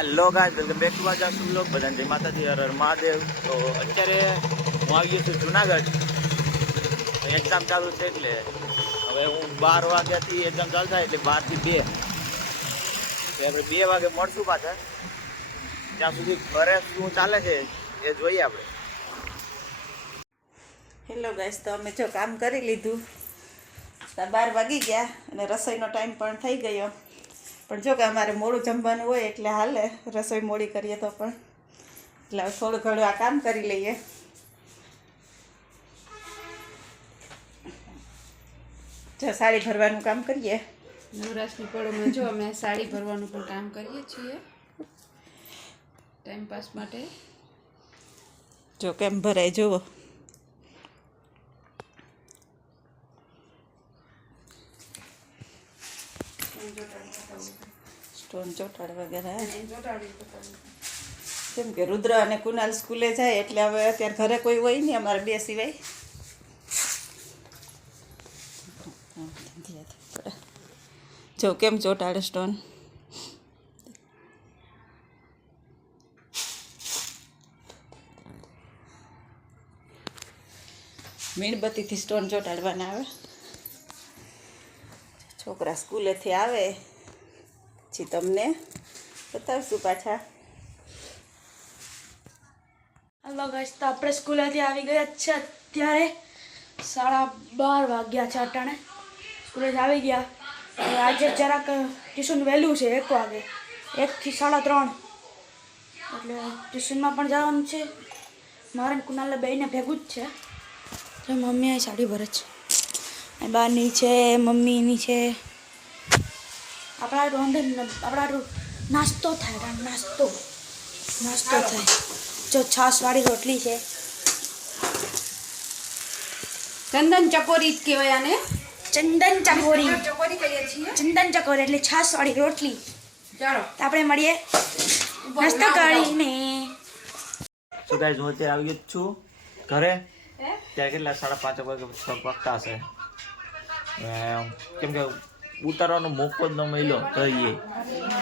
Hello guys, welcome back to my channel. લોક બધાને જય માતાજી, હર હર મહાદેવ. તો અત્યારે હું આવી ગયો છું જુનાગઢ. એક્ઝામ ચાલુ છે એટલે હવે હું 12 વાગ્યાથી એક્ઝામ ચાલુ થાય એટલે 12 થી 2 આપણે 2 વાગે મળશું પાછા. ત્યાં સુધી ઘરે શું ચાલે છે એ જોઈએ આપણે. હેલો ગાઈસ, તો અમે જો કામ કરી લીધું. 12 વાગી ગયા અને રસોઈનો ટાઈમ પણ થઈ ગયો. પણ જો કે અમારે મોડું જમવાનું હોય એટલે હાલે, રસોઈ મોડી કરીએ તો પણ. એટલે હવે થોડું ઘણું આ કામ કરી લઈએ. જો સાડી ભરવાનું કામ કરીએ. નવરાશની પળોમાં જો અમે સાડી ભરવાનું પણ કામ કરીએ છીએ ટાઈમ પાસ માટે. જો કેમ ભરાય જુઓ. સ્ટોન ચોટાડવા ગયા. કેમ કે રુદ્ર અને કુનાલ સ્કૂલે જાય એટલે હવે અત્યારે ઘરે કોઈ હોય નહીં અમારે બે સિવાય. જો કેમ ચોટાડે સ્ટોન. મીણબત્તીથી સ્ટોન ચોટાડવાના આવે. છોકરા સ્કૂલેથી આવે પછી તમને બતાવશું પાછા. હલો ગાઈસ, તો આપણે સ્કૂલેથી આવી ગયા છે. અત્યારે 12:30 વાગ્યા છે. અટાણે સ્કૂલેથી આવી ગયા. આજે જરાક ટ્યુશન વહેલું છે 1 વાગે, 1 થી 3:30 એટલે ટ્યુશનમાં પણ જવાનું છે. મારે ને કુનાલે બેયને ભેગું જ છે. તો મમ્મી આ સાડી ભરે છે, બાની છે, મમ્મીની છે. આપણા નાસ્તો થાય, નાસ્તો થાય. જો છાશવાળી રોટલી છે. ચંદન ચકોરી જ કહેવાય આને. ચંદન ચકોરી. ચકોરી કહીએ છીએ. ચંદન ચકોરી એટલે છાશવાળી રોટલી. ચાલો તો આપણે મળીએ નાસ્તો કરીને. સો ગાઈસ, હું અત્યારે આવી ગયો છું ઘરે. ત્યારે કેટલા 5:30 વાગે પગતા હશે. કેમ કે ઉતારવાનો મોકો જ ન મળ્યો કહીએ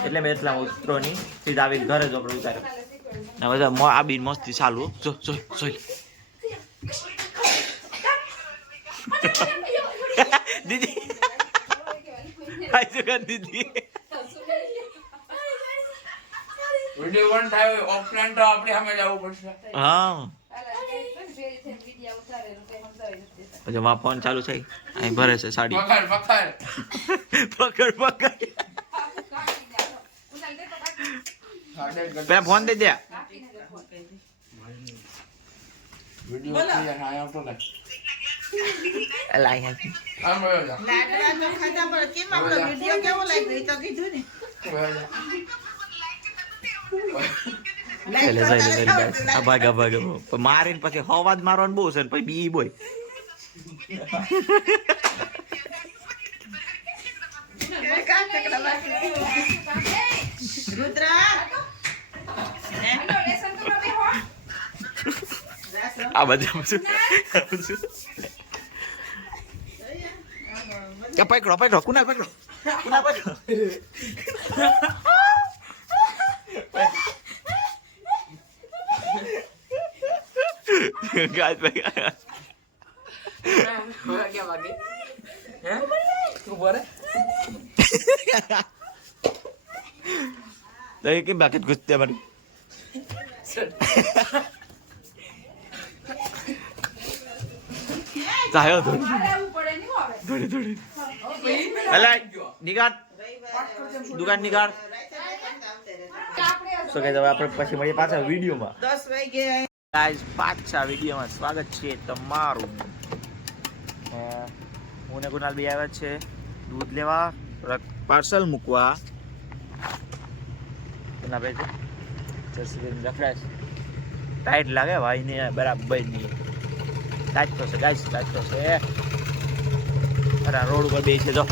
એટલે મેં એટલા ઉતરો નહીં, સીધા આવી ઘરે જ આપણે ઉતાર્યો. ને બધા આ બી મસ્તી ચાલુ. જો દીદી દીદી વિડિયો વન થાય ઓફલાઈન તો આપણે સામે જવું પડશે. હા, પછી માં ફોન ચાલુ થઈ અહીં ભરે છે સાડી. પકડ પેલા ફોન દે દે. વિડિયો ક્લિયર આયા તો લે. એલા અહીંયા આમ રહ્યો જા. લાડવા તો ખાધા પણ કેમ આપણો વિડિયો કેવો લાગ્યો એ તો કીધું ને. ચાલે આ ભાગ મારીને પછી હવાજ મારવાનું બહુ છે ને પછી બી બોય. આ બધા પકડો કુના પકડો. ગાય ભાઈ क्या बाकी हैं तू बोले તો એ કેમ બાકી ગુસ્તે મારી ચાયો થોડી અલા નિગાડ દુકાન નિગાડ. સો કે આપણે પછી મળીએ પાછા વિડીયોમાં. 10 વાગે ગાઈસ, પાછા વિડીયોમાં સ્વાગત છે તમારું. હું ને કુનાલ બી આવ્યા છે દૂધ લેવા, પાર્સલ મૂકવા. એના ભાઈ જર્સી રખડાય છે. ટાઈટ લાગે ભાઈ ને બરાબર નહીં. ટાઈટ તો છે ગાઈસ, ટાઈટ તો છે. અરે રોડ ઉપર બે છે જો.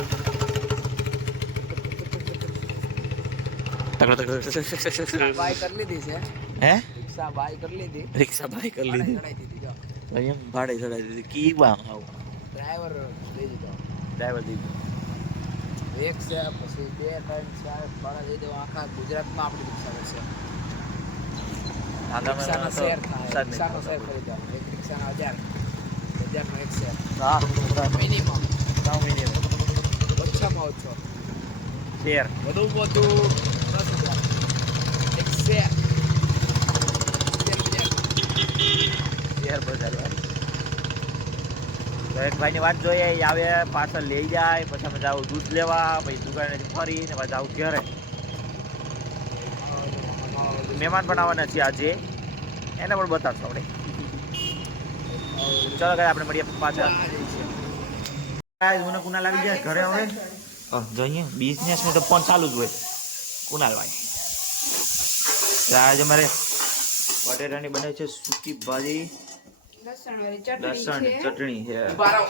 बाय कर ली थी से હે रिक्शा बाय कर ली थी રિક્ષા ભાઈ કરી લીધી. चढ़ाई थी जो એમ ભાડે ચડાવી દીધી. કી બા આવું ड्राइवर दे दीजिए ડ્રાઈવર દીધું. એક છે પછી 2 3 4 ભાડા દઈ દેવા આખા ગુજરાતમાં આપણી રિક્ષા છે રિક્ષાના શેર થાય રિક્ષાનો શેર કરી દેવાનો એક રિક્ષાના 1000 નો એક શેર મિનિમમ ઓછામાં ઓછો શેર વધુ 10,000 એક શેર શેર બજાર એક ભાઈની વાત જોઈએ એ આવે પાર્સલ લઈ જાય પછી અમે જાવ દૂધ લેવા પછી દુકાનેથી ફરીને પછી જાવ ઘરે મહેમાન પણ આવવાના છીએ આજે એને પણ બતાવશો આપણે ચાલો ગાય આપણે મળીએ પાછા મને કુનાલ આવી જાય ઘરે હવે જોઈએ બિઝનેસ ને તો ફોન ચાલુ જ હોય કુનાલભાઈ આજે અમારે બટેટાની બને છે સૂકી ભાજી લસણવાળી લસણ ચટણી છે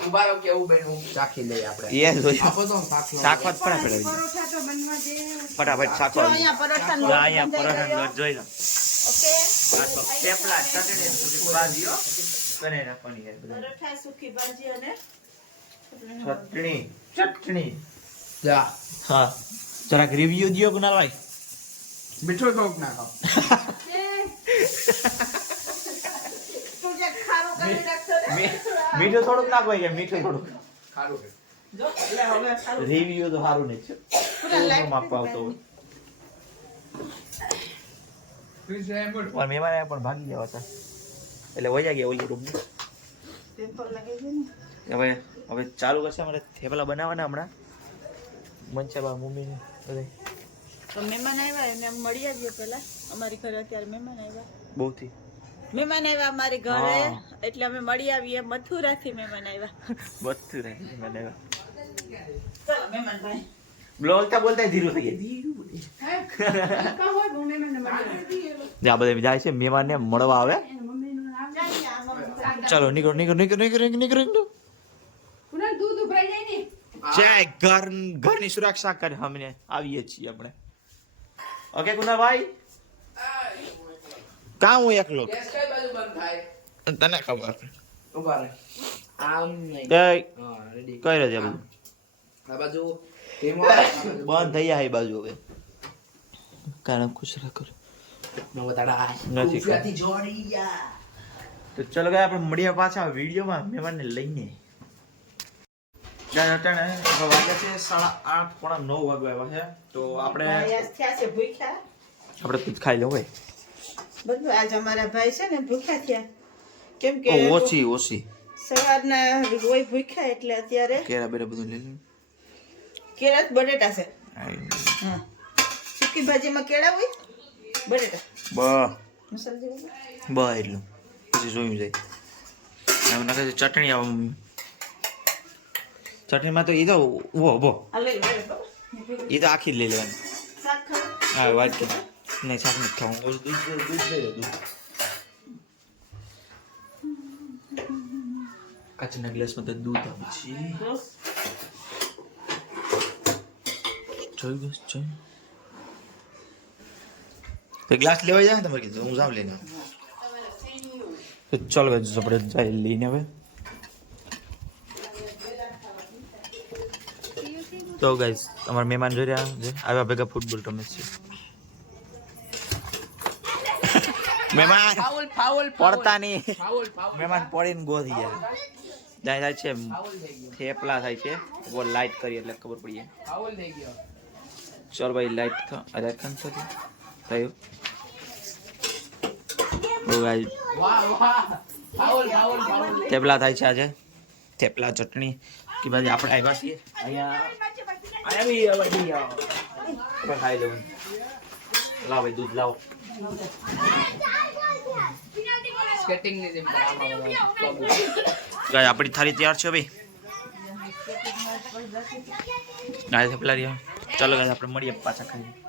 ઉભારો કેવું બન્યું ચાખી લઈએ આપણે એ જોઈએ આપો તો ચાખલો શાકભાત ફટાફટ પરોઠા તો બનવા દે ફટાફટ જો શાકભાત અહીંયા પરોઠાનો અહીંયા પરોઠાનો લોટ જોઈ લો ઓકે થેપલા ચટણી સૂકી ભાજી હો બનાવી નાખવાની છે બધી પરોઠા સુકી ભાજી અને ચટણી જા હા જરાક રિવ્યુ દિયો કુનાલભાઈ મીઠો થોડુંક નાખો તું જે ખારું કરી નાખતો ને મીઠું થોડુંક નાખો છે મીઠું થોડુંક ખારું છે જો એટલે હવે ખારું રિવ્યુ તો સારું નહીં છે પૂરા લાઈટ માપવા આવતો હોય પણ મહેમાન આયા પણ ભાગી ગયા હતા એટલે વયા ગયા ઓલી રૂમ પેપર લાગી ગયું ને હવે ચાલુ કરશે અમારે થેપલા બનાવવાના હમણાં મનસાબા મમ્મીને બધા તો મહેમાન આવ્યા એને મળી આવ્યો પેલા અમારી ઘરે અત્યારે મહેમાન આવ્યા બહુથી મહેમાન આવ્યા અમારી ઘરે હા. એટલે અમે મળી આવીએ મથુરાથી મહેમાન આવ્યા બધું રહે બનાવ્યા ચાલો મહેમાન ભાઈ બોલતા ધીરું થઈ ગયા કા હોય બહુ મહેમાનને મળી જ્યાં બધા જાય છે મહેમાનને મળવા આવે એના મમ્મીનું નામ જાય આ મમ્મી. ચાલો નીકળો પુનઃ દૂધ ઉભરાઈ જાય ને જય ઘરની સુરક્ષા કરે અમે આવીએ છીએ આપણે ઓકે કુનાભાઈ કાં હું એકલો ગેસ કઈ બાજુ બંધ થાય તને ખબર ઉભા રહે આમ નહીં કઈ હા રેડી કઈ રજા બધું આ બાજુ ધીમો આ બાજુ બંધ થઈ જાય એ બાજુ હવે કારણ ખુશ રાખો નો બતાડા નથી કુફિયાથી જોડી યા તો ચલો ગયા આપણે મળીએ પાછા વિડીયોમાં મહેમાનને લઈને વાગ્યા છે 8:30 પોણા 9 વાગવા આવ્યા છે તો આપણે ભાઈ આજ થયા છે ભૂખ્યા કંઈક ખાઈ લેવું ભાઈ બધું આજ અમારા ભાઈ છે ને ભૂખ્યા થયા કેમ કે ઓછી સવારના હોય ભૂખ્યા એટલે અત્યારે કેરા બેરા બધું લઈ લે કેળા જ બટેટા છે હા સુકી ભાજીમાં કેળા હોય બટેટા મસાલા જેવું એટલું પછી જોયું જાય એમ નાખે છે ચટણી આવે મમ્મી ચટણીમાં તો એ તો ઉભો આ લઈ લો એ તો આખી જ લઈ લેવાની શાક ખાવ હા વાત કે નહીં શાક નથી ખાવું ઓલું દૂધ લઈ લે દૂધ કાચના ગ્લાસમાં તો દૂધ આવે છે જોઈ બસ જોઈ તો ગ્લાસ લેવા જાય ને તમારે કીધું હું જાઉં લઈને તો ચાલો આપણે જાય લઈને હવે તો ગાઈસ અમારા મહેમાન જોઈ રહ્યા છે આવ્યા ભેગા ફૂટબોલ રમે છે મહેમાન ફાઉલ પડતા નહીં ફાઉલ મહેમાન પડીને ગો થઈ જાય જાય થાય છે થેપલા થાય છે વો લાઈટ કરી એટલે ખબર પડી જાય ફાઉલ થઈ ગયો ચાલ ભાઈ લાઈટ ખાન થયું તો ગાઈસ વાહ ફાઉલ થેપલા થાય છે આજે થેપલા ચટણી કે ભાઈ આપણે આવ્યા છીએ અહીંયા ખાઈ લેવું લાવ ભાઈ દૂધ લાવો સ્કેટિંગ ની જેમ ગાય આપણી થાળી તૈયાર છે ભાઈ ગાય થેપલા રહ્યા ચાલો ગાય આપણે મળીએ પાછા ખાઈએ